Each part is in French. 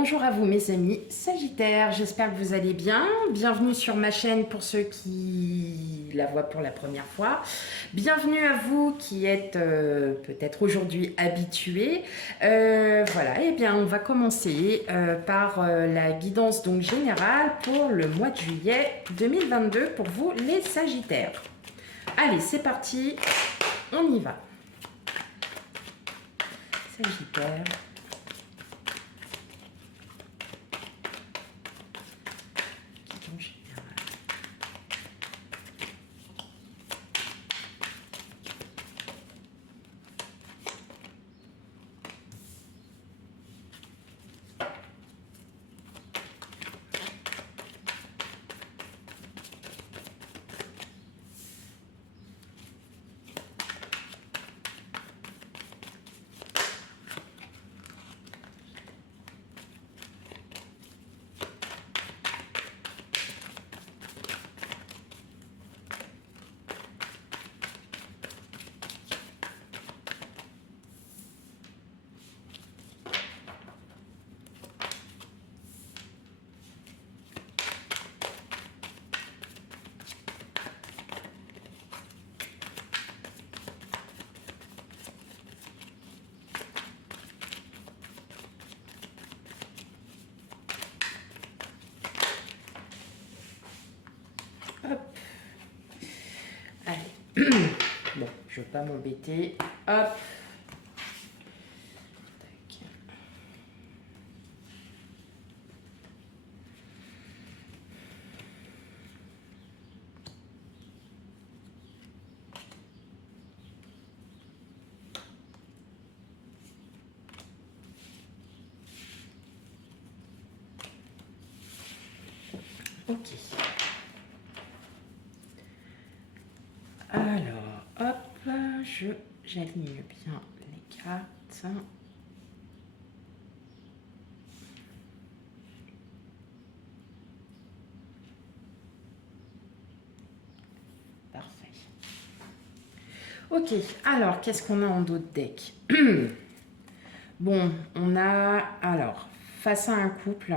Bonjour à vous mes amis Sagittaires, j'espère que vous allez bien. Bienvenue sur ma chaîne pour ceux qui la voient pour la première fois. Bienvenue à vous qui êtes peut-être aujourd'hui habitués. Voilà, et bien on va commencer par la guidance donc générale pour le mois de juillet 2022 pour vous les Sagittaires. Allez, c'est parti, on y va. Sagittaire. Hop. Allez. Bon, je ne vais pas m'embêter. Hop. Tac. Ok. Alors, hop, j'aligne bien les cartes. Parfait. Ok, alors, qu'est-ce qu'on a en dos de deck? Bon, on a, alors, face à un couple.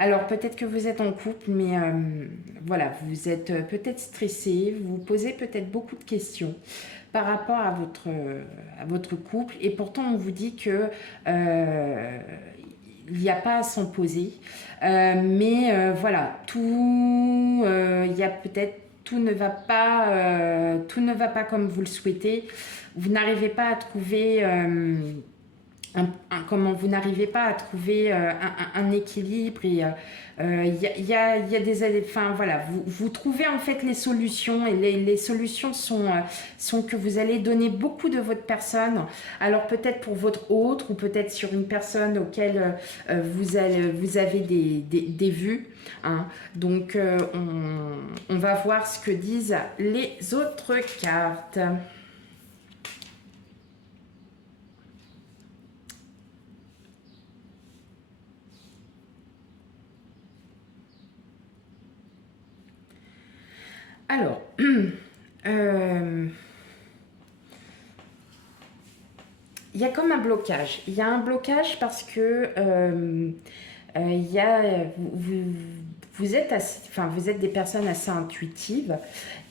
Alors, peut-être que vous êtes en couple, mais voilà, vous êtes peut-être stressé, vous vous posez peut-être beaucoup de questions par rapport à votre couple, et pourtant, on vous dit que il n'y a pas à s'en poser. Mais voilà, il y a peut-être tout ne va pas comme vous le souhaitez. Vous n'arrivez pas à trouver comment vous n'arrivez pas à trouver un équilibre, et il y a des, enfin voilà, vous trouvez en fait les solutions, et les solutions sont que vous allez donner beaucoup de votre personne, alors peut-être pour votre autre, ou peut-être sur une personne auquel vous avez des vues, hein. Donc on va voir ce que disent les autres cartes. Alors, il y a comme un blocage. Il y a un blocage parce que il y a, vous êtes des personnes assez intuitives,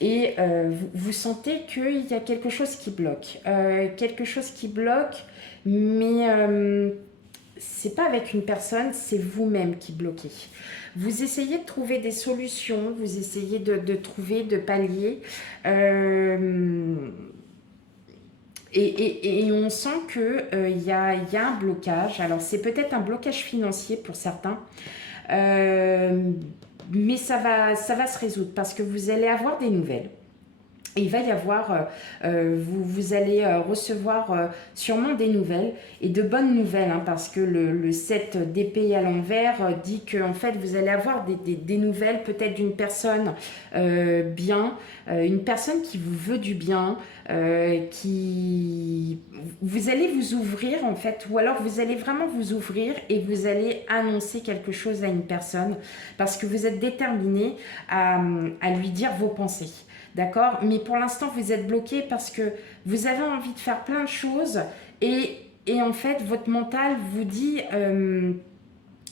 et vous sentez qu'il y a quelque chose qui bloque. Mais c'est pas avec une personne, c'est vous-même qui bloquez. Vous essayez de trouver des solutions, vous essayez de trouver, de pallier. Et on sent qu'il y a un blocage. Alors, c'est peut-être un blocage financier pour certains. Mais ça va se résoudre parce que vous allez avoir des nouvelles. Il va y avoir, vous allez recevoir sûrement des nouvelles, et de bonnes nouvelles, hein, parce que le 7 d'épée à l'envers dit que en fait vous allez avoir des nouvelles, peut-être d'une personne bien, une personne qui vous veut du bien, vous allez vous ouvrir en fait, ou alors vous allez vraiment vous ouvrir et vous allez annoncer quelque chose à une personne parce que vous êtes déterminé à lui dire vos pensées. D'accord? Mais pour l'instant, vous êtes bloqué parce que vous avez envie de faire plein de choses, et en fait, votre mental vous dit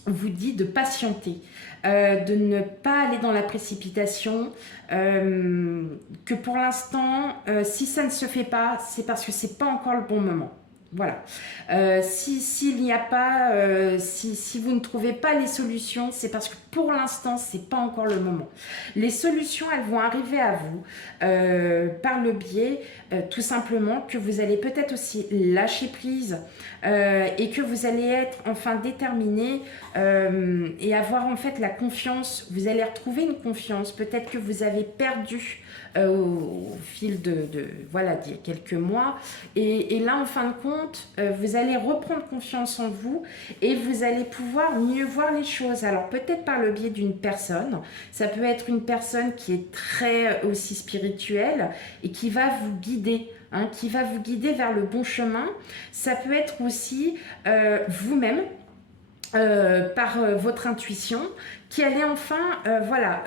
vous dit de patienter, de ne pas aller dans la précipitation, que pour l'instant, si ça ne se fait pas, c'est parce que c'est pas encore le bon moment. Voilà. S'il n'y a pas, si vous ne trouvez pas les solutions, c'est parce que pour l'instant, c'est pas encore le moment. Les solutions, elles vont arriver à vous par le biais, tout simplement, que vous allez peut-être aussi lâcher prise et que vous allez être enfin déterminé et avoir en fait la confiance. Vous allez retrouver une confiance. Peut-être que vous avez perdu au fil voilà, d'il y a quelques mois. Et là, en fin de compte, vous allez reprendre confiance en vous et vous allez pouvoir mieux voir les choses. Alors, peut-être par le biais d'une personne. Ça peut être une personne qui est très aussi spirituelle et qui va vous guider. Qui va vous guider vers le bon chemin. Ça peut être aussi vous-même, par votre intuition, qui allez enfin, voilà,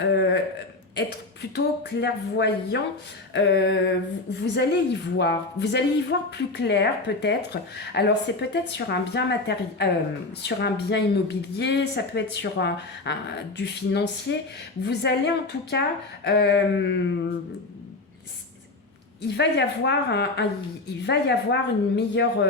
être plutôt clairvoyant, vous allez y voir. Vous allez y voir plus clair peut-être. Alors c'est peut-être sur un bien matériel, sur un bien immobilier, ça peut être sur du financier. Vous allez en tout cas... il va y avoir une meilleure...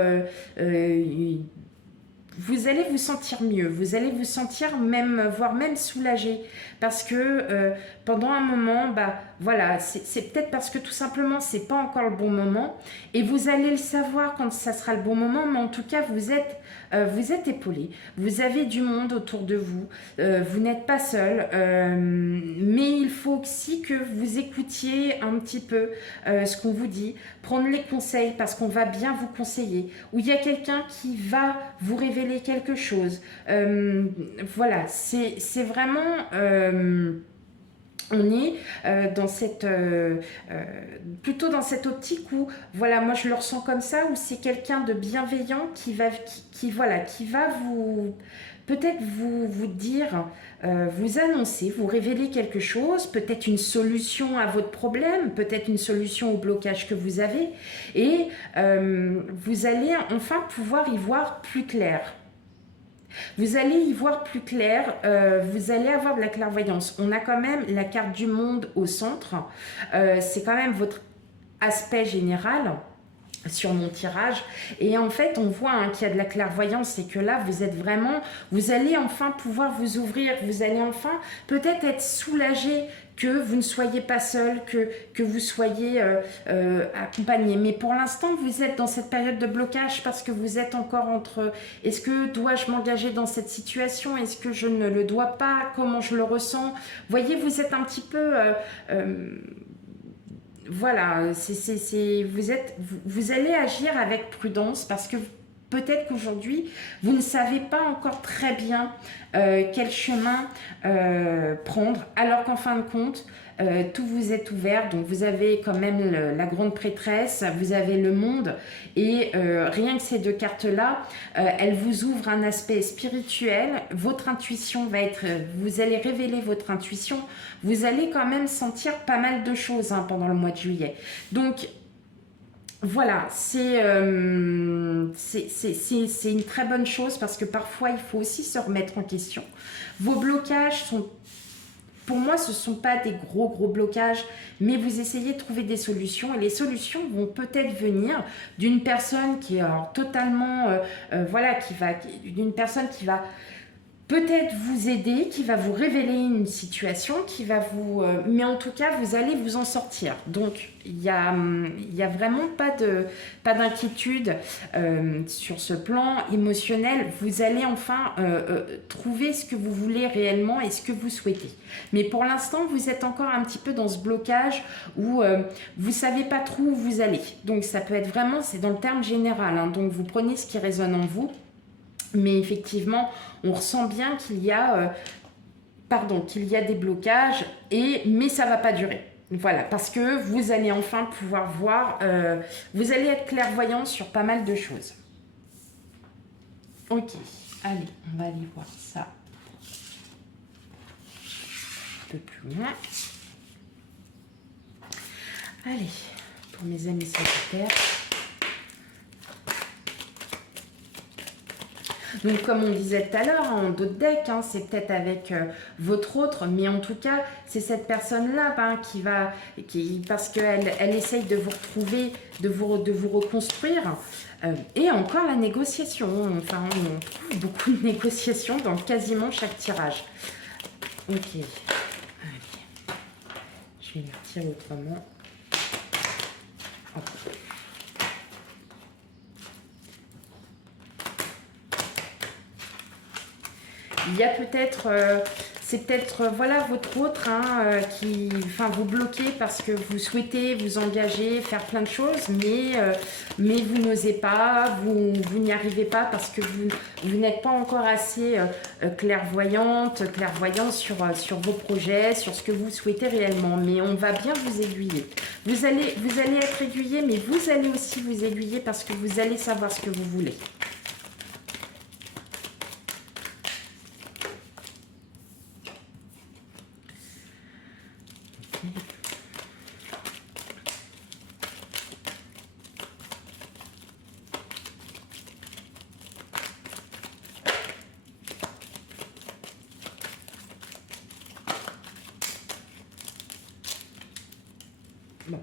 vous allez vous sentir mieux, vous allez vous sentir même, voire même soulagé, parce que pendant un moment, bah voilà, c'est peut-être parce que tout simplement c'est pas encore le bon moment, et vous allez le savoir quand ça sera le bon moment, mais en tout cas vous êtes épaulé, vous avez du monde autour de vous, vous n'êtes pas seul, mais il faut aussi que vous écoutiez un petit peu ce qu'on vous dit, prendre les conseils parce qu'on va bien vous conseiller, ou il y a quelqu'un qui va vous révéler quelque chose. Voilà, c'est vraiment... on est dans cette plutôt dans cette optique où, voilà, moi je le ressens comme ça, où c'est quelqu'un de bienveillant voilà, qui va vous peut-être vous dire, vous annoncer, vous révéler quelque chose, peut-être une solution à votre problème, peut-être une solution au blocage que vous avez, et vous allez enfin pouvoir y voir plus clair. Vous allez y voir plus clair, vous allez avoir de la clairvoyance. On a quand même la carte du monde au centre, c'est quand même votre aspect général sur mon tirage, et en fait on voit qu'il y a de la clairvoyance, et que là vous êtes vraiment, vous allez enfin pouvoir vous ouvrir, vous allez enfin peut-être être soulagé, que vous ne soyez pas seul, que vous soyez accompagné. Mais pour l'instant, vous êtes dans cette période de blocage parce que vous êtes encore entre est-ce que dois-je m'engager dans cette situation? Est-ce que je ne le dois pas? Comment je le ressens? Voyez, vous êtes un petit peu... voilà, vous allez agir avec prudence parce que peut-être qu'aujourd'hui, vous ne savez pas encore très bien quel chemin prendre, alors qu'en fin de compte, tout vous est ouvert. Donc vous avez quand même la grande prêtresse, vous avez le monde, et rien que ces deux cartes-là, elles vous ouvrent un aspect spirituel. Votre intuition va être... vous allez révéler votre intuition. Vous allez quand même sentir pas mal de choses pendant le mois de juillet. Donc, voilà, c'est une très bonne chose parce que parfois, il faut aussi se remettre en question. Vos blocages sont... Pour moi, ce ne sont pas des gros blocages, mais vous essayez de trouver des solutions, et les solutions vont peut-être venir d'une personne qui est totalement... voilà, d'une personne qui va peut-être vous aider, qui va vous révéler une situation, qui va vous... mais en tout cas, vous allez vous en sortir. Donc, il y a vraiment pas d'inquiétude sur ce plan émotionnel. Vous allez enfin trouver ce que vous voulez réellement et ce que vous souhaitez. Mais pour l'instant, vous êtes encore un petit peu dans ce blocage où vous ne savez pas trop où vous allez. Donc, ça peut être vraiment, c'est dans le terme général. Donc, vous prenez ce qui résonne en vous. Mais effectivement, on ressent bien qu'il y a des blocages, mais ça ne va pas durer. Voilà, parce que vous allez enfin pouvoir voir, vous allez être clairvoyant sur pas mal de choses. Ok, allez, on va aller voir ça un peu plus loin. Allez, pour mes amis sagittaires. Donc, comme on disait tout à l'heure, hein, en d'autres decks, hein, c'est peut-être avec votre autre, mais en tout cas, c'est cette personne-là hein, parce qu'elle essaye de vous retrouver, de vous reconstruire. Et encore la négociation. Enfin, on trouve beaucoup de négociations dans quasiment chaque tirage. Ok. Allez. Je vais le retirer autrement. Hop. Il y a peut-être, c'est peut-être voilà votre autre hein, qui, enfin vous bloquez parce que vous souhaitez vous engager, faire plein de choses, mais vous n'osez pas, vous n'y arrivez pas parce que vous n'êtes pas encore assez clairvoyant sur vos projets, sur ce que vous souhaitez réellement. Mais on va bien vous aiguiller. Vous allez être aiguillé, mais vous allez aussi vous aiguiller parce que vous allez savoir ce que vous voulez. Bon.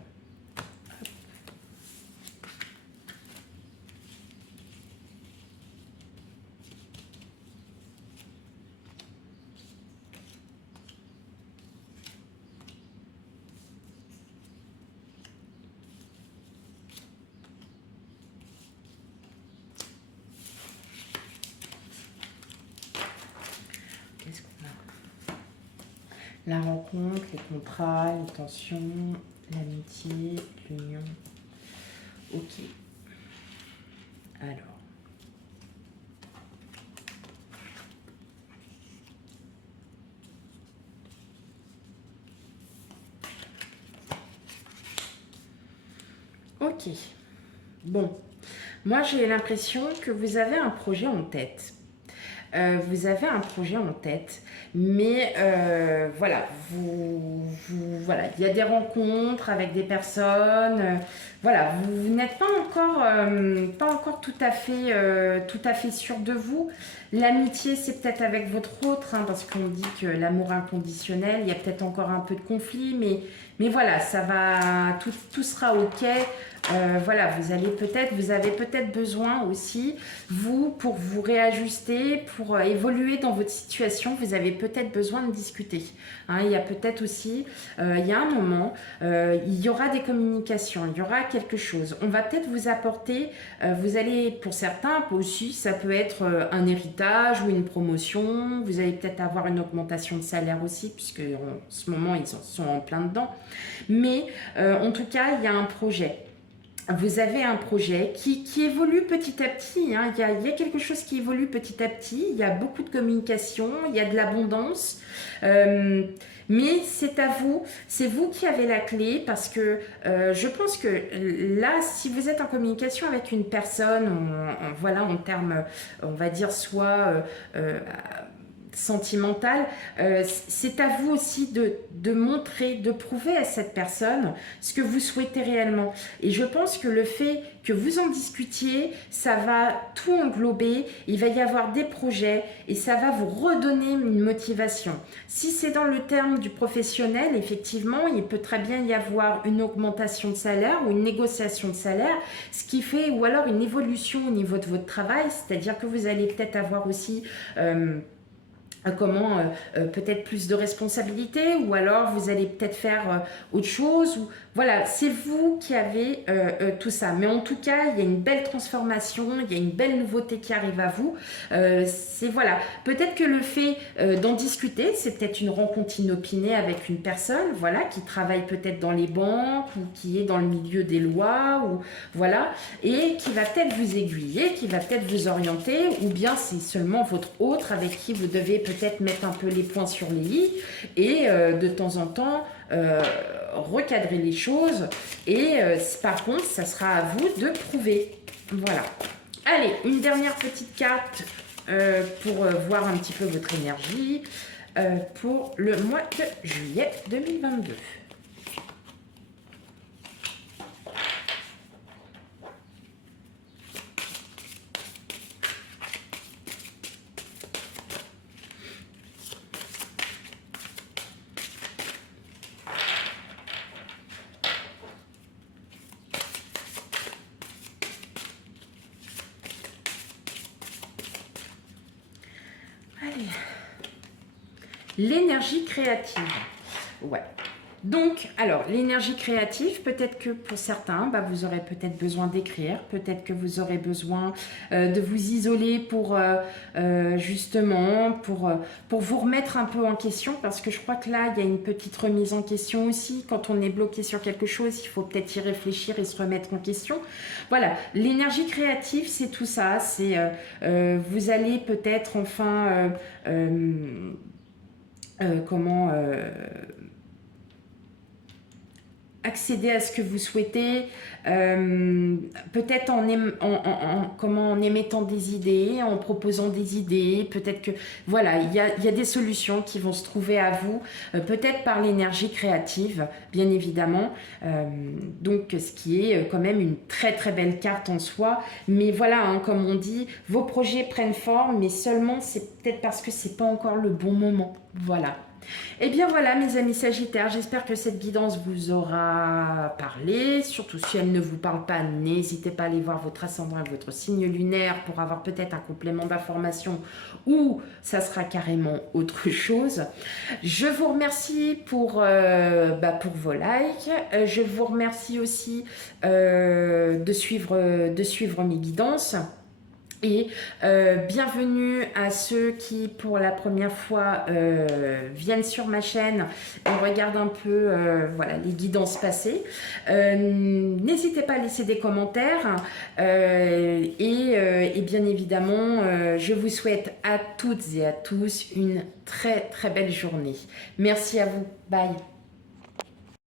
Qu'est-ce qu'on a? La rencontre, les contrats, les tensions, l'amitié, l'union. Ok. Alors. Ok. Bon. Moi, j'ai l'impression que vous avez un projet en tête. Vous avez un projet en tête, mais voilà, voilà, il y a des rencontres avec des personnes, voilà, vous n'êtes pas encore tout à fait sûr de vous. L'amitié, c'est peut-être avec votre autre, hein, parce qu'on dit que l'amour inconditionnel, il y a peut-être encore un peu de conflit, mais voilà, ça va, tout sera ok. Voilà, vous avez peut-être besoin aussi, vous, pour vous réajuster, pour évoluer dans votre situation, vous avez peut-être besoin de discuter. Hein, il y a peut-être aussi, il y a un moment, il y aura des communications, il y aura quelque chose. On va peut-être vous apporter, vous allez, pour certains aussi, ça peut être un héritage ou une promotion, vous allez peut-être avoir une augmentation de salaire aussi, puisque en ce moment, ils sont en plein dedans. Mais en tout cas, il y a un projet. Vous avez un projet qui évolue petit à petit. Hein. Il y a quelque chose qui évolue petit à petit. Il y a beaucoup de communication, il y a de l'abondance. Mais c'est à vous, c'est vous qui avez la clé parce que je pense que là, si vous êtes en communication avec une personne, voilà, en termes, on va dire, soit sentimentale, c'est à vous aussi de montrer, de prouver à cette personne ce que vous souhaitez réellement. Et je pense que le fait que vous en discutiez, ça va tout englober, il va y avoir des projets et ça va vous redonner une motivation. Si c'est dans le terme du professionnel, effectivement, il peut très bien y avoir une augmentation de salaire ou une négociation de salaire, ce qui fait, ou alors une évolution au niveau de votre travail, c'est-à-dire que vous allez peut-être avoir aussi peut-être plus de responsabilités ou alors vous allez peut-être faire autre chose ou voilà, c'est vous qui avez tout ça, mais en tout cas il y a une belle transformation, il y a une belle nouveauté qui arrive à vous. C'est voilà, peut-être que le fait d'en discuter, c'est peut-être une rencontre inopinée avec une personne, voilà, qui travaille peut-être dans les banques ou qui est dans le milieu des lois ou voilà, et qui va peut-être vous aiguiller, qui va peut-être vous orienter, ou bien c'est seulement votre autre avec qui vous devez peut-être mettre un peu les points sur les i et de temps en temps recadrer les choses et par contre ça sera à vous de prouver. Voilà. Allez, une dernière petite carte pour voir un petit peu votre énergie pour le mois de juillet 2022. L'énergie créative. Ouais. Donc, alors, l'énergie créative, peut-être que pour certains, bah, vous aurez peut-être besoin d'écrire, peut-être que vous aurez besoin de vous isoler pour, justement, pour vous remettre un peu en question, parce que je crois que là, il y a une petite remise en question aussi. Quand on est bloqué sur quelque chose, il faut peut-être y réfléchir et se remettre en question. Voilà, l'énergie créative, c'est tout ça. C'est, vous allez peut-être enfin, comment... accéder à ce que vous souhaitez, peut-être en émettant des idées, en proposant des idées, peut-être que, voilà, il y a des solutions qui vont se trouver à vous, peut-être par l'énergie créative, bien évidemment, donc ce qui est quand même une très très belle carte en soi, mais voilà, hein, comme on dit, vos projets prennent forme, mais seulement c'est peut-être parce que c'est pas encore le bon moment, voilà. Et bien voilà mes amis Sagittaires, j'espère que cette guidance vous aura parlé, surtout si elle ne vous parle pas, n'hésitez pas à aller voir votre ascendant et votre signe lunaire pour avoir peut-être un complément d'information ou ça sera carrément autre chose. Je vous remercie pour vos likes, je vous remercie aussi de suivre mes guidances. Et bienvenue à ceux qui, pour la première fois, viennent sur ma chaîne et regardent un peu voilà, les guidances passées. N'hésitez pas à laisser des commentaires et bien évidemment, je vous souhaite à toutes et à tous une très très belle journée. Merci à vous. Bye.